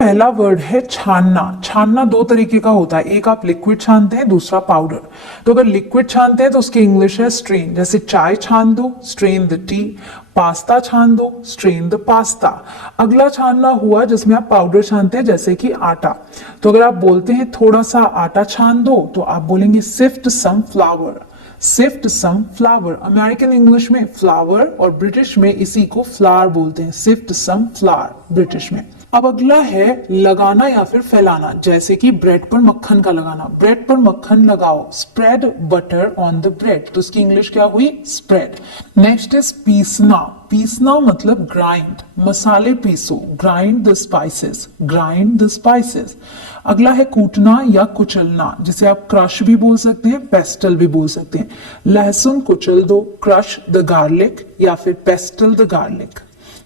पहला वर्ड है छानना। छानना दो तरीके का होता है, एक आप लिक्विड छानते हैं, दूसरा पाउडर। तो अगर लिक्विड छानते हैं तो उसकी इंग्लिश है स्ट्रेन, जैसे चाय छान दो, स्ट्रेन द टी। पास्ता छान दो, स्ट्रेन द पास्ता। अगला छानना हुआ जिसमें आप पाउडर छानते हैं, जैसे कि आटा। तो अगर आप बोलते हैं थोड़ा सा आटा छान दो, तो आप बोलेंगे sift some flour. Sift some flour. American English में फ्लावर और ब्रिटिश में इसी को फ्लावर बोलते हैं, सिफ्ट सम फ्लावर ब्रिटिश में। अब अगला है लगाना या फिर फैलाना, जैसे कि ब्रेड पर मक्खन का लगाना। ब्रेड पर मक्खन लगाओ, spread butter on the bread. तो इसकी इंग्लिश क्या हुई? स्प्रेड। नेक्स्ट इज पीसना। पीसना मतलब ग्राइंड, मसाले पीसो, grind the spices, grind the spices. अगला है कूटना या कुचलना, जिसे आप क्रश भी बोल सकते हैं, पेस्टल भी बोल सकते हैं। लहसुन कुचल दो, क्रश द गार्लिक, या फिर पेस्टल द गार्लिक।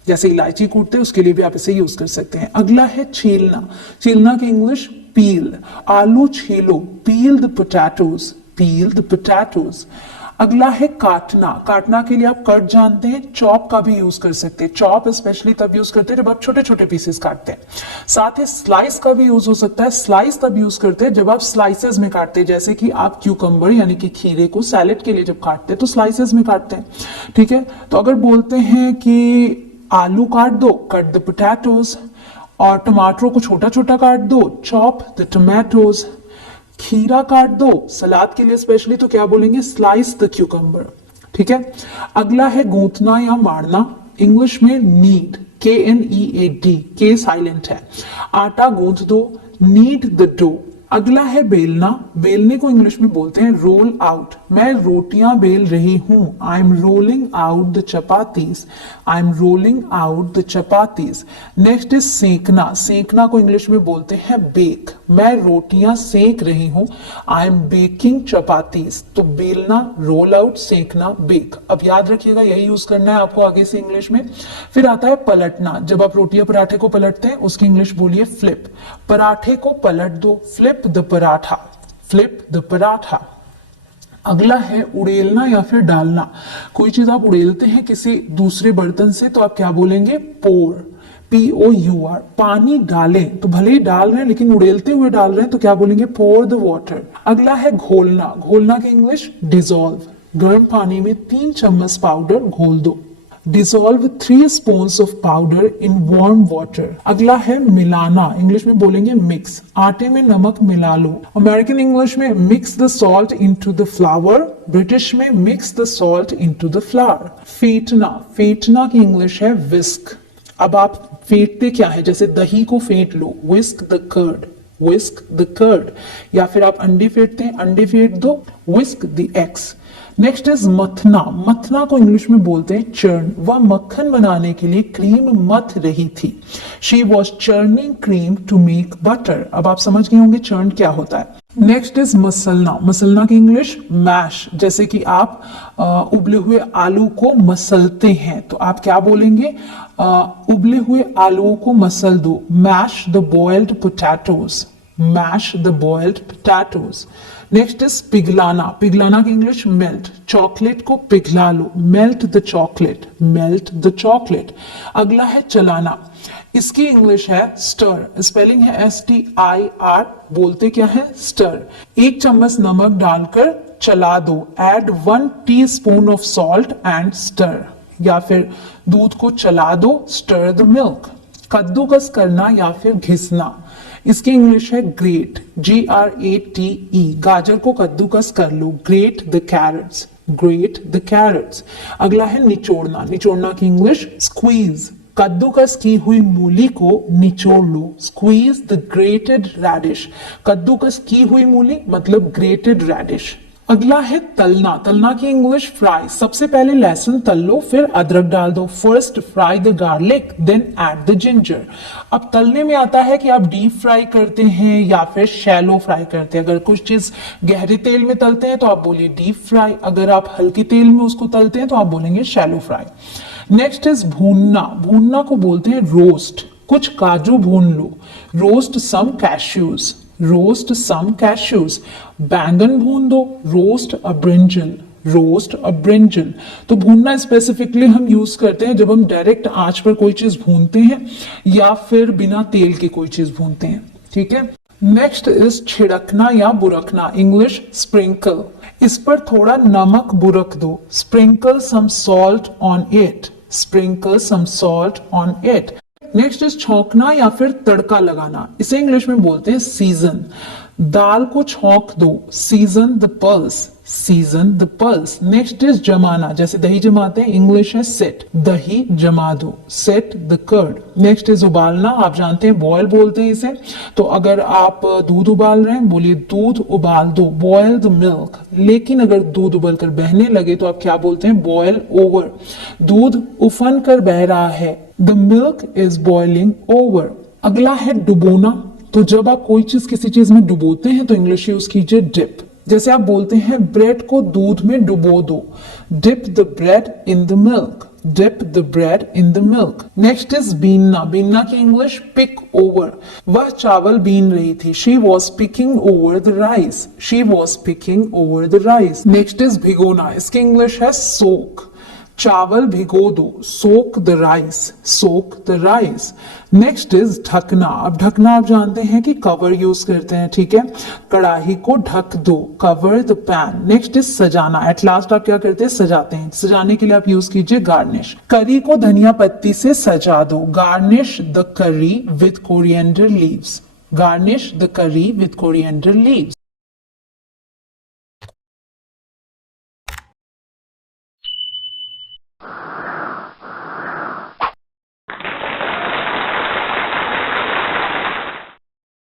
जैसे इलायची कूटते हैं उसके लिए भी आप इसे यूज कर सकते हैं। अगला है छीलना। छीलना की इंग्लिश पील। आलू छीलो, peel the potatoes, peel the potatoes. अगला है काटना। काटना के लिए आप कट जानते हैं, चॉप का भी यूज कर सकते हैं। चॉप स्पेशली तब यूज करते हैं जब आप छोटे छोटे पीसेस काटते हैं। साथ ही स्लाइस का भी यूज हो सकता है। स्लाइस तब यूज करते हैं जब आप स्लाइसेस में काटते हैं, जैसे कि आप क्यूकम्बर यानी कि खीरे को सैलेड के लिए जब काटते हैं तो स्लाइसेस में काटते हैं। ठीक है, तो अगर बोलते हैं कि आलू काट दो, कट द पोटैटोज। और टमाटरों को छोटा छोटा काट दो, चॉप द टोमेटोज। खीरा काट दो, सलाद के लिए स्पेशली तो क्या बोलेंगे? Slice the cucumber. ठीक है, अगला है गूंथना या मारना। इंग्लिश में नीड, KNEAD, के साइलेंट है। आटा गूंथ दो, नीड द डो। अगला है बेलना। बेलने को इंग्लिश में बोलते हैं रोल आउट। मैं रोटियां बेल रही हूं, I am rolling out the chapatis, I am rolling out the chapatis. Next is सेकना। सेकना को इंग्लिश में बोलते हैं बेक। मैं रोटियां सेक रही हूं, आई एम बेकिंग चपातीज। तो बेलना, रोल आउट, सेकना, बेक। अब याद रखिएगा यही यूज करना है आपको आगे से इंग्लिश में। फिर आता है पलटना। जब आप रोटी या पराठे को पलटते हैं उसकी इंग्लिश बोलिए फ्लिप। पराठे को पलट दो, flip the paratha, flip the paratha. अगला है उड़ेलना या फिर डालना। कोई चीज आप उड़ेलते हैं किसी दूसरे बर्तन से तो आप क्या बोलेंगे? पोर, POUR। पानी डालें तो भले ही डाल रहे हैं लेकिन उड़ेलते हुए डाल रहे हैं तो क्या बोलेंगे? Pour the water. अगला है घोलना। घोलना की इंग्लिश डिसॉल्व। गर्म पानी में 3 चम्मच पाउडर घोल दो। Dissolve 3 spoons of powder in warm water. अगला है मिलाना। इंग्लिश में बोलेंगे मिक्स। आटे में नमक मिला लो। अमेरिकन इंग्लिश में mix the salt into the flour, British में mix the salt into the flour. फेंटना। फेंटना की इंग्लिश है विस्क। अब आप फेंटते क्या है? जैसे दही को फेंट लो, whisk the curd, whisk the curd. या फिर आप अंडे फेंटते हैं, अंडे फेंट दो, whisk the eggs. Next is मथना। मथना को इंग्लिश में बोलते हैं चर्न। वह मक्खन बनाने के लिए क्रीम मथ रही थी। She was churning cream to make butter. अब आप समझ गए होंगे चर्न क्या होता है। Next is मसलना। मसलना की इंग्लिश मैश। जैसे कि आप उबले हुए आलू को मसलते हैं तो आप क्या बोलेंगे? उबले हुए आलूओं को मसल दो, mash the boiled potatoes, mash the boiled potatoes. Next is पिघलाना। पिघलाना की इंग्लिश मेल्ट। चॉकलेट को पिघला लो, melt the chocolate, melt the chocolate. अगला है चलाना। इसकी इंग्लिश है स्टर। स्पेलिंग है STIR। बोलते क्या है? स्टर। 1 चम्मच नमक डालकर चला दो, add 1 teaspoon of salt and stir. या फिर दूध को चला दो, स्टर द मिल्क। कद्दूकस करना या फिर घिसना। इसकी इंग्लिश है ग्रेट, GRATE। गाजर को कद्दूकस कर लो, grate the carrots, grate the carrots. अगला है निचोड़ना। निचोड़ना की इंग्लिश स्क्वीज। कद्दूकस की हुई मूली को निचोड़ लो, स्क्वीज द ग्रेटेड रेडिश। कद्दूकस की हुई मूली मतलब ग्रेटेड रेडिश। अगला है तलना। तलना की इंग्लिश फ्राई। सबसे पहले लहसुन तल लो, फिर अदरक डाल दो। First fry the garlic, then add the ginger. अब तलने में आता है कि आप डीप फ्राई करते हैं या फिर शैलो फ्राई करते हैं। अगर कुछ चीज गहरे तेल में तलते हैं तो आप बोलिए डीप फ्राई। अगर आप हल्के तेल में उसको तलते हैं तो आप बोलेंगे शैलो फ्राई। नेक्स्ट इज भूनना। भूनना को बोलते हैं रोस्ट। कुछ काजू भून लो, रोस्ट सम कैश्यूज, रोस्ट सम कैश्यूज। बैंगन भून दो, रोस्ट अ ब्रिंजल, रोस्ट और ब्रिंजल। तो भूनना स्पेसिफिकली हम यूज करते हैं जब हम डायरेक्ट आंच पर कोई चीज भूनते हैं या फिर बिना तेल के कोई चीज भूनते हैं। ठीक है, नेक्स्ट इज छिड़कना या बुरकना, इंग्लिश स्प्रिंकल। इस पर थोड़ा नमक बुरक दो, sprinkle some salt on it, sprinkle some salt on it. Next is छौंकना या फिर तड़का लगाना, इसे इंग्लिश में बोलते हैं सीजन। दाल को छौंक दो, season the pulse, season the pulse. Next is जमाना, जैसे दही जमाते हैं, इंग्लिश है सेट, दही जमा दो, set the curd. Next is उबालना, आप जानते हैं बॉयल बोलते हैं इसे। तो अगर आप दूध उबाल रहे हैं, बोलिए दूध उबाल दो, बॉयल द मिल्क। लेकिन अगर दूध उबलकर बहने लगे तो आप क्या बोलते हैं, बॉयल ओवर, दूध उफन कर बह रहा है, the milk is boiling over. अगला है डुबोना, तो जब आप कोई चीज किसी चीज में डुबोते हैं तो इंग्लिश यूज कीजिए डिप। जैसे आप बोलते हैं ब्रेड को दूध में डुबो दो, dip the bread in the milk, dip the bread in the milk. Next is बीनना, बीनना की इंग्लिश पिक ओवर। वह चावल बीन रही थी, she was picking over the rice, she was picking over the rice. Next is भिगोना, इसकी इंग्लिश है सोक, चावल भिगो दो, soak the rice, soak the rice. Next is ढकना, अब ढकना आप जानते हैं कि कवर यूज करते हैं। ठीक है, कढ़ाई को ढक दो, cover the pan. Next is सजाना, एट लास्ट आप क्या करते हैं, सजाते हैं। सजाने के लिए आप यूज कीजिए गार्निश, करी को धनिया पत्ती से सजा दो, गार्निश द करी with coriander leaves, garnish the करी विथ कोरिएंडर लीव्स।